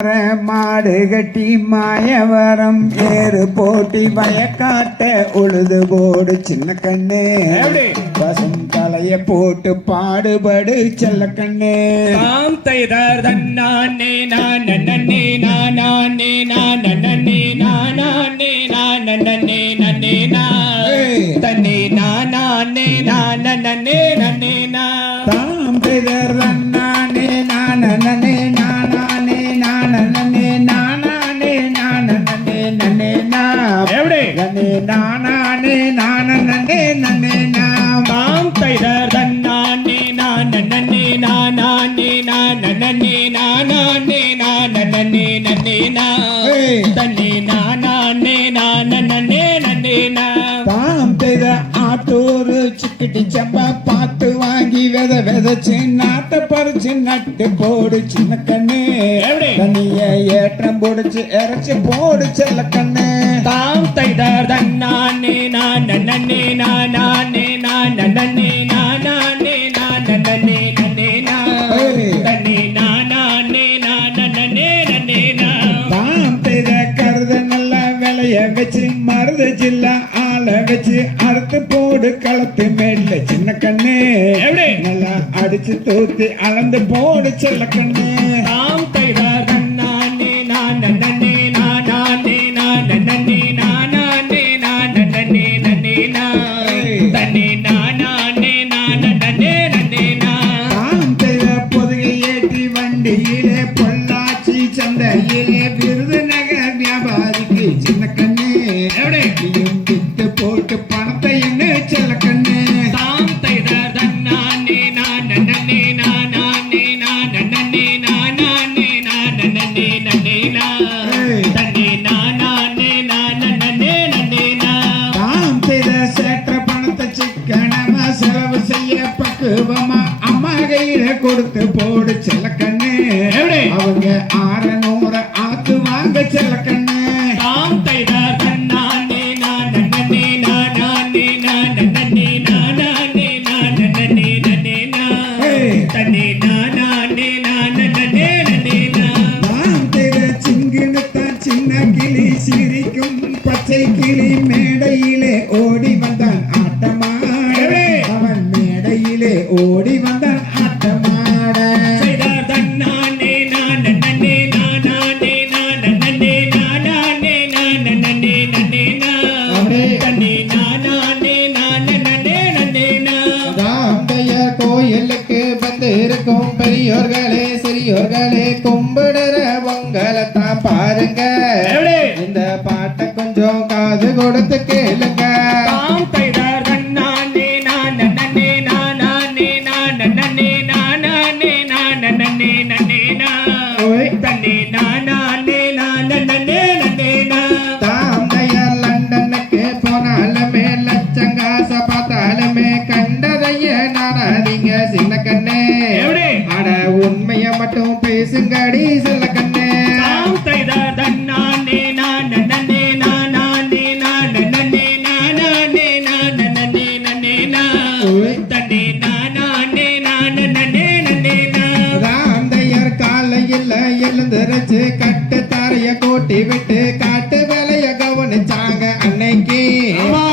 மாடு கட்டி மாயவரம் ஏறு போட்டி வயக்காட்ட உழுது போடு சின்ன கண்ணு பசும் தலைய போட்டு பாடுபடு செல்ல கண்ணு தாம் தைதார் தன்னானே நான் நன்னே நானே நான் நன்னே நானே நான் நன்னே நன்னே நான் தன்னே நானே நான் நன்னே நன்னே நான் தாம் தைதார் தன்னானே நான் நன்னே நானே நானே நானே நானே நன்னே நான் எப்படி நன்னே நானே நானே நன்னே நான் தாம் தைதார் தன்னானே நான் நன்னே நானே நான் நன்னே நானே நான் நன்னே நன்னே நான் தன்னே நானே நான் நன்னே நன்னே நான் தாம் தெய்த ஆத்தூரு சிக்கிட்டி சம்பா பார்த்து வாங்கி விதைச்சு நாத்த பறிச்சு நட்டு போடு சின்ன கண்ணு தண்ணிய ஏற்றம் போடுச்சு இறைச்சி போடு செல்ல கண்ணு தாம் தைதார் தன்னானே நான் நன்னே நானே நான் நன்னே நானே நான் நன்னே நன்னே நான் தன்னே நானே நான் நன்னே நன்னே நான் தாம் தெய்த கருத நல்ல விளைய வச்சு மருத ஜில்லா ஆளை வச்சு அறுத்து போடு களத்து மேல சின்ன கண்ணு நல்லா அடிச்சு தூத்தி அளந்து போடு செல்ல கண்ணு தாம் தைதார் தன்னானே நான் நன்னே நானே நான் நன்னே நானே நான் நன்னே நன்னே நான் தன்னே நானே நான் நன்னே நன்னே நான் தாம் தெய்த பொதுகை ஏற்றி வண்டியிலே பொள்ளாச்சி சந்தையிலே விருதுநகர் வியாபாரிக்கு சின்ன கண்ணு நீயும் வித்து போட்டு பணத்தை என்ன செல்ல கண்ணு தாம் தைதார் தன்னானே நான் நன்னே நானே நான் நன்னே நானே நான் நன்னே நன்னே நான் தன்னே நானே நான் நன்னே நன்னே நான் தாம் செய்த சேற்ற பணத்தை சிக்கனமா செலவு செய்ய பக்குவமா அம்மா கையில கொடுத்து போடு செல்ல கண்ணு அவங்க 600 ஆத்து வாங்க செல்ல கண்ணு தாம் தைதார் தன்னானே நான் நன்னே நானே நான் நன்னே நானே நான் நன்னே நன்னே நான் தன்னே நானே நான் நன்னே நன்னே நான் தாம் செய்த சிங்கினத்தான் சின்ன கிளி சிரிக்கும் பச்சை கிளி மேடையிலே ஓடி வந்தான் ஆட்டமாட அவன் மேடையிலே ஓடி வந்தான் ஆட்டமாட தைதார் தன்னானே நான் நன்னே நானே நான் நன்னே நானே நான் நன்னே நன்னே நான் தன்னே நானே நான் நன்னே நன்னே நான் ராந்தைய கோயிலுக்கு வந்து இருக்கும் பெரியோர்களே சிறியோர்களே கும்பிடுற உங்களைத்தான் பாருங்க இந்த பாட்டை கொஞ்சம் காது கொடுத்து கேளுங்க தாம் தைதார் தன்னானே நான் நன்னே நானே நான் நன்னே நானே நான் நன்னே நன்னே நான் தன்னே நானே நான் நன்னே நன்னே நான் தாந்தையர் லண்டனுக்கு போனாலுமே லட்சங்காச பார்த்தாலுமே கண்டதைய நானாதீங்க சின்ன கண்ணே அட உண்மைய மட்டும் பேசுங்கடி சின்ன கண்ணே தாம் தைதார் தன்னானே நான் நன்னே நானே நான் நன்னே நானே நான் நன்னே நன்னே நான் தன்னே நானே நான் நன்னே நன்னே நான் ராந்தையர் காலையில் எழுந்திருச்சு கட்டு தாரைய கூட்டி விட்டு காட்டு வேலைய கவனிச்சாங்க அன்னைக்கு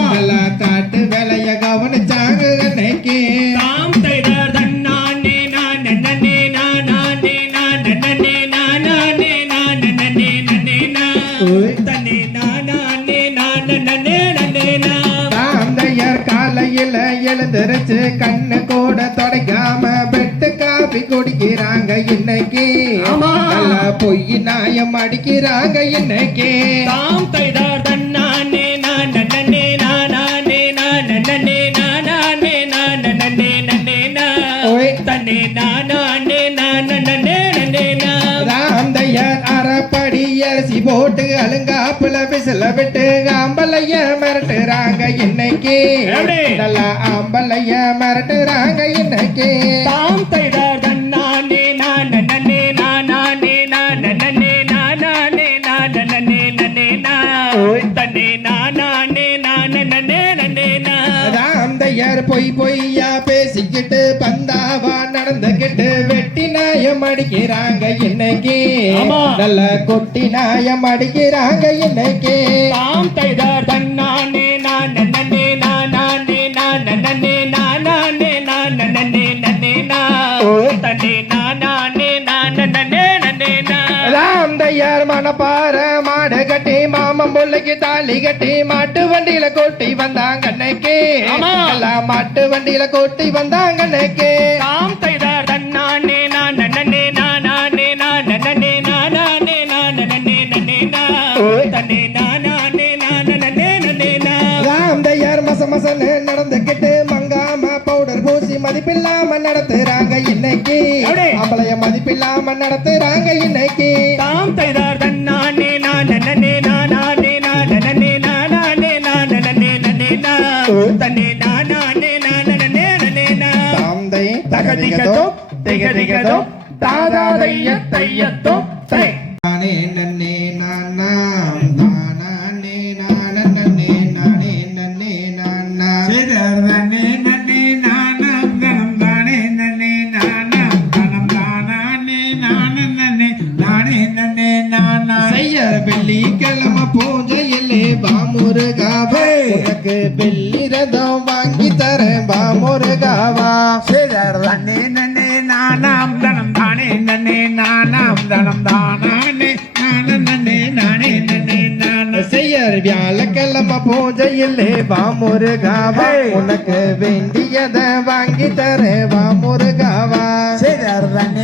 நல்லா காட்டு வேலைய கவனிச்சாங்க அன்னைக்கு தாம் தைதார் தன்னானே நான் நன்னே நானே நான் நன்னே நானே நான் நன்னே நன்னே நான் தன்னே நானே நான் நன்னே நன்னே நான் தாந்தையர் காலையில் எழுந்திருச்சு கண்ணு கூட தொடைக்காம பெட்டு காபி குடிக்கிறாங்க இன்னைக்கு நல்லா பொய் நாயம் அடிக்கிறாங்க இன்னைக்கு தாம் தைதார் தன்னானே நான் நன்னே நானே நான் நன்னே நானே நான் நன்னே நன்னே நான் தன்னே நானே நான் நன்னே நன்னே நான் ராந்தையர் அரைப்படி அரிசி போட்டு அழுங்காப்புல விசில விட்டு ஆம்பளைய மிரட்டுறாங்க இன்னைக்கு நல்லா ஆம்பளைய மிரட்டுறாங்க இன்னைக்கு தாம் தைதார் தன்னானே நான் நன்னே நானே நான் நன்னே நானே நான் நன்னே நன்னே நான் தன்னே நானே நான் நன்னே நன்னே நான் ராந்தையர் பொய் பொய்யா பேசிக்கிட்டு பந்தாவா நடந்துகிட்டு வெட்டி நாய நாயம் அடிக்கிறாங்க இன்னைக்கு ஆமா. நல்ல கொட்டி நாயம் அடிக்கிறாங்க இன்னைக்கு தாம் தைதார் தன்னானே நான் நன்னே நானே நான் நன்னே நானே நான் நன்னே நன்னே ஓ. தன்னே நானே நான் நன்னே ராம் தையார் மனப்பார மாடு கட்டி மாமன் புள்ளைக்கு தாலி கட்டி மாட்டு வண்டியில கொட்டி வந்தாங்க அன்னைக்கு ஆமா. எல்லாம் மாட்டு வண்டியில கொட்டி வந்தாங்க அன்னைக்கு தாம் தைதார் தன்னானே நான் நன்னே நானே நான் நன்னே நானே நான் நன்னே ஓ. தன்னே நானே நான் நன்னே ராம் தையார் மசமசன்னு நடந்துக்கிட்டு மங்காம பவுடர் பூசி மதிப்பில்லாம நடத்துறாங்க இன்னைக்கு எப்படி? அவளைய மதிப்பில்லாம நடத்துறாங்க இன்னைக்கு தாம் தைதார் தன்னானே நான் நன்னே நானே நான் நன்னே நான் நன்னே ஓ. தன்னே நானே நான் நன்னே தாந்தை தகதிகதோ திகதிகதோ தாதாதைய தையத்தோ தை நானே நன்னே நானா தானே நானே நானே நன்னே நானா செய்தார் தானே நன்னே நானாம் தனம் தானே நன்னே நானாம் தனம் தானே நானே நானே நன்னே நானா செய்ய வெள்ளிக்கிழமை பூஜையிலே பாமுருகாவா உனக்கு வெள்ளி ரதம் வாங்கி தரேன் பாமுருகாவா செய்தார் தானே நன்னே நானாம் தனம் தானே நன்னே நானாம் தனம் தானே நானே நானே நன்னே நானா செய்யர் வியாழக்கிழமை பூஜையிலே பாமுருகாவா உனக்கு வேண்டியதை வாங்கி தரேன் பாமுருகாவா செய்தார் தானே